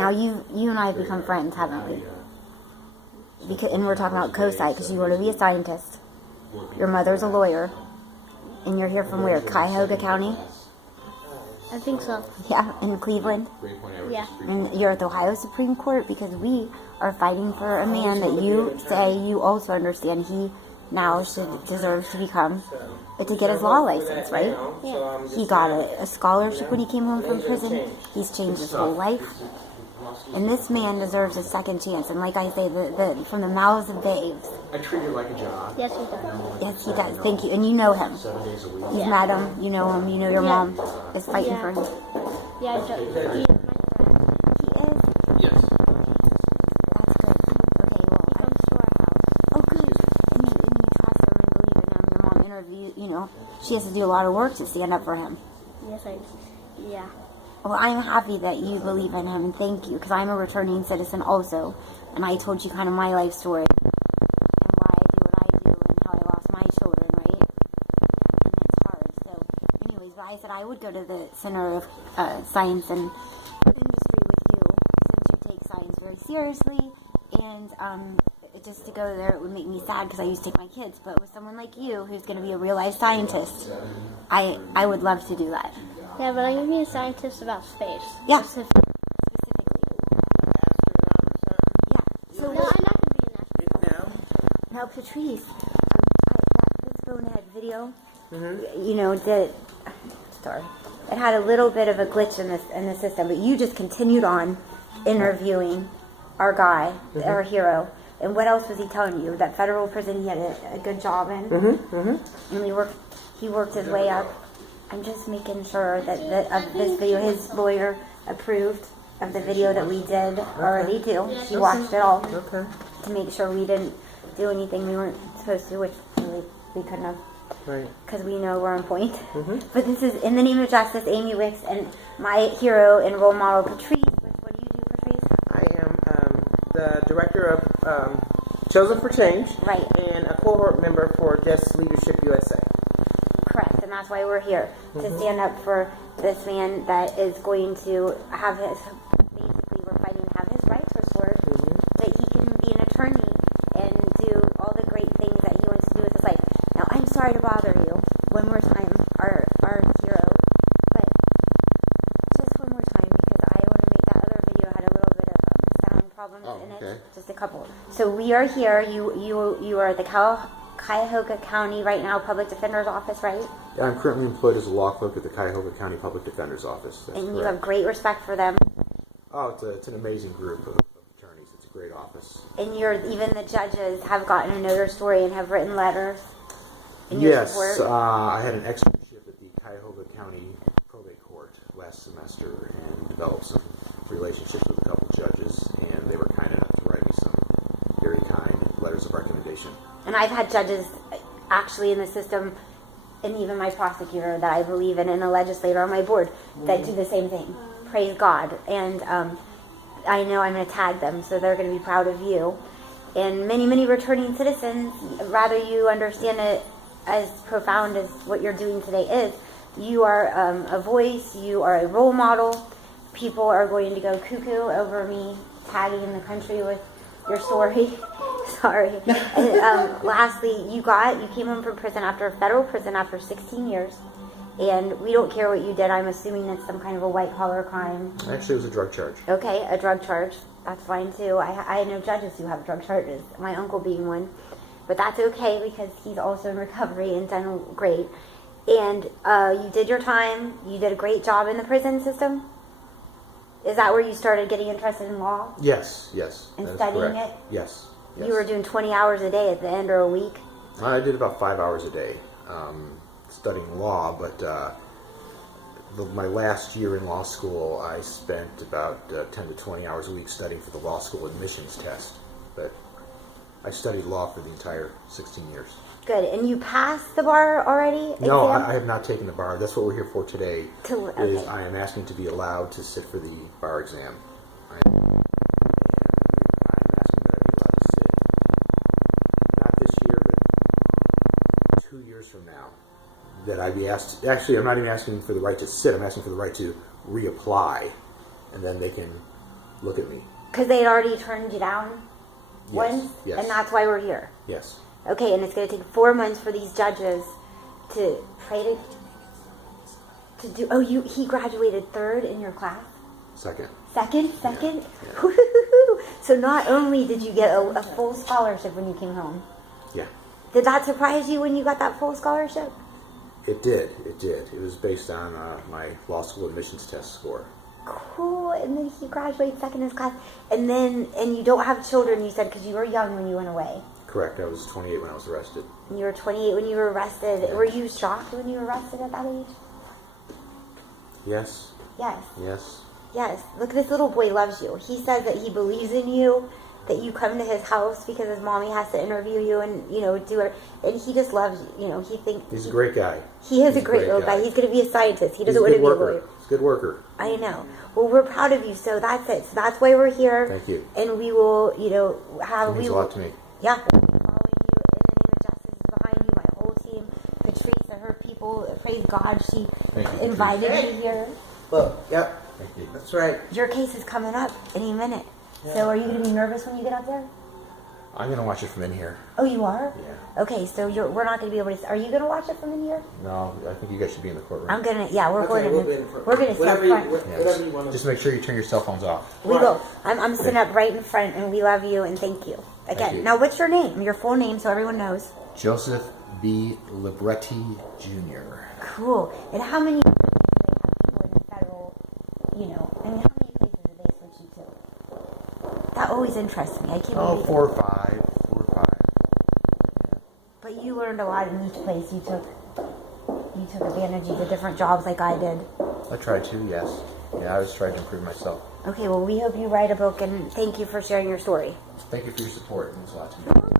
Now you and I have become friends, haven't we? And we're talking about co-sci because you want to be a scientist. Your mother's a lawyer, and you're here from where? Cuyahoga County? I think so. Yeah, in Cleveland? Yeah. And you're at the Ohio Supreme Court because we are fighting for a man that you say you also understand he now deserves to become, but to get his law license, right? Yeah. He got a scholarship when he came home from prison. He's changed his whole life. And this man deserves a second chance. And like I say, from the mouths of babes. I treat it like a job. Yes, he does. Yes, he does. Thank you. And you know him. 7 days a week. You've met him. You know him. You know your mom is fighting for him. Yeah, I do. He is my friend. He is? Yes. That's good. Okay, well, He comes to our house. oh, good. And you trust him and believe in him. Your mom interviewed, she has to do a lot of work to stand up for him. Yes, I do. Yeah. Well, I'm happy that you believe in him, and thank you, because I'm a returning citizen also, and I told you kind of my life story, and why I do what I do, and how I lost my children, right? And it's hard. So, anyways, but I said I would go to the Center of Science and Industry with you, since you take science very seriously, and just to go there, it would make me sad, because I used to take my kids, but with someone like you, who's going to be a real-life scientist, I would love to do that. Yeah, but I'm going to be a scientist about space. Yeah. Specifically. Yeah. So No, I'm not going to be an astronaut. now, Patrice, this phone had video. Mm-hmm. Sorry, it had a little bit of a glitch in the system, but you just continued on interviewing our guy, our hero. And what else was he telling you? That federal prison he had a good job in, and he worked his way up. I'm just making sure that of this video, his lawyer approved of the video that we did already too. He watched it all to make sure we didn't do anything we weren't supposed to, which really we couldn't have, Right. because we know we're on point. But this is In the Name of Justice, Amy Wickes, and my hero and role model, Patrice. What do you do, Patrice? I am the director of Chosen for Change, Right. and a cohort member for Just Leadership USA. Correct, and that's why we're here, to stand up for this man that is going to have basically we're fighting to have his rights restored, that he can be an attorney and do all the great things that he wants to do with his life. Now, I'm sorry to bother you one more time, our hero, but just one more time, because I want to make that other video had a little bit of sound problems in it, just a couple. So we are here, you are at the Cuyahoga County right now Public Defender's Office, right? Yeah, I'm currently employed as a law clerk at the Cuyahoga County Public Defender's Office. That's And you correct. have great respect for them. Oh, it's an amazing group of attorneys. It's a great office. And even the judges have gotten to know your story and have written letters in your Yes, support. I had an externship at the Cuyahoga County Probate Court last semester and developed some relationships with a couple judges, and they were kind enough to write me some very kind letters of recommendation. And I've had judges actually in the system, and even my prosecutor that I believe in, and a legislator on my board that do the same thing. Praise God. And I know I'm going to tag them, so they're going to be proud of you. And many, many returning citizens, rather you understand it as profound as what you're doing today is, you are a voice, you are a role model. People are going to go cuckoo over me tagging the country with your story. Sorry. And lastly, you came home from prison federal prison after 16 years. And we don't care what you did. I'm assuming it's some kind of a white-collar crime. Actually, it was a drug charge. Okay, a drug charge. That's fine, too. I know judges who have drug charges, my uncle being one. But that's okay, because he's also in recovery and done great. And you did your time. You did a great job in the prison system. Is that where you started getting interested in law? Yes. And that is studying correct. it? Yes. You were doing 20 hours a day at the end or a week? I did about 5 hours a day studying law, but my last year in law school, I spent about 10 to 20 hours a week studying for the law school admissions test. But I studied law for the entire 16 years. Good. And you passed the bar already? No, exam? I have not taken the bar. That's what we're here for today. Okay. Is I am asking to be allowed to sit for the bar exam. I'm asking that I be allowed to sit. Not this year, but 2 years from now. That I be asked. Actually, I'm not even asking for the right to sit. I'm asking for the right to reapply, and then they can look at me. Because they had already turned you down once? Yes. And that's why we're here. Yes. Okay, and it's going to take 4 months for these judges to pray to do. Oh, he graduated third in your class? Second. Second? Yeah. So not only did you get a full scholarship when you came home, Yeah. did that surprise you when you got that full scholarship? It did. It was based on my law school admissions test score. Cool. And then he graduated second in his class. And you don't have children, you said, because you were young when you went away. Correct. I was 28 when I was arrested. And you were 28 when you were arrested. Were you shocked when you were arrested at that age? Yes. Yes. Yes. Yes. Look, this little boy loves you. He says that he believes in you, that you come to his house because his mommy has to interview you and, do it. And he just loves you. He thinks... He's a great guy. He is a great little guy. He's going to be a scientist. He doesn't want to be a lawyer. He's a good worker. I know. Well, we're proud of you, so that's it. So that's why we're here. Thank you. And we will, It means a lot to me. Yeah. We'll be following you in the name of justice is behind you, my whole team. Patrice and her people, praise God, she Thank you, invited Patrice. me here. Look, yep, Thank you. that's right. Your case is coming up any minute. So are you going to be nervous when you get up there? I'm going to watch it from in here. Oh, you are? Yeah. Okay, so we're not going to be able to... Are you going to watch it from in here? No, I think you guys should be in the courtroom. I'm going to... Yeah, we're Okay, going we'll be to... in front. We're going to sit up Whatever front. you, Yeah, whatever you want to just make sure you turn your cell phones off. We will. I'm sitting up right in front, and we love you, and thank you. Again, Thank you. now what's your name? Your full name, so everyone knows. Joseph B. Libretti Jr. Cool. And how many do they have people in the federal, how many cases do they switch you to? That always interests me. I can't Oh, believe 4 or 5. But you learned a lot in each place. You took advantage. You did different jobs like I did. I tried to, yes. Yeah, I was trying to improve myself. Okay, well, we hope you write a book, and thank you for sharing your story. Thank you for your support. It means a lot to me.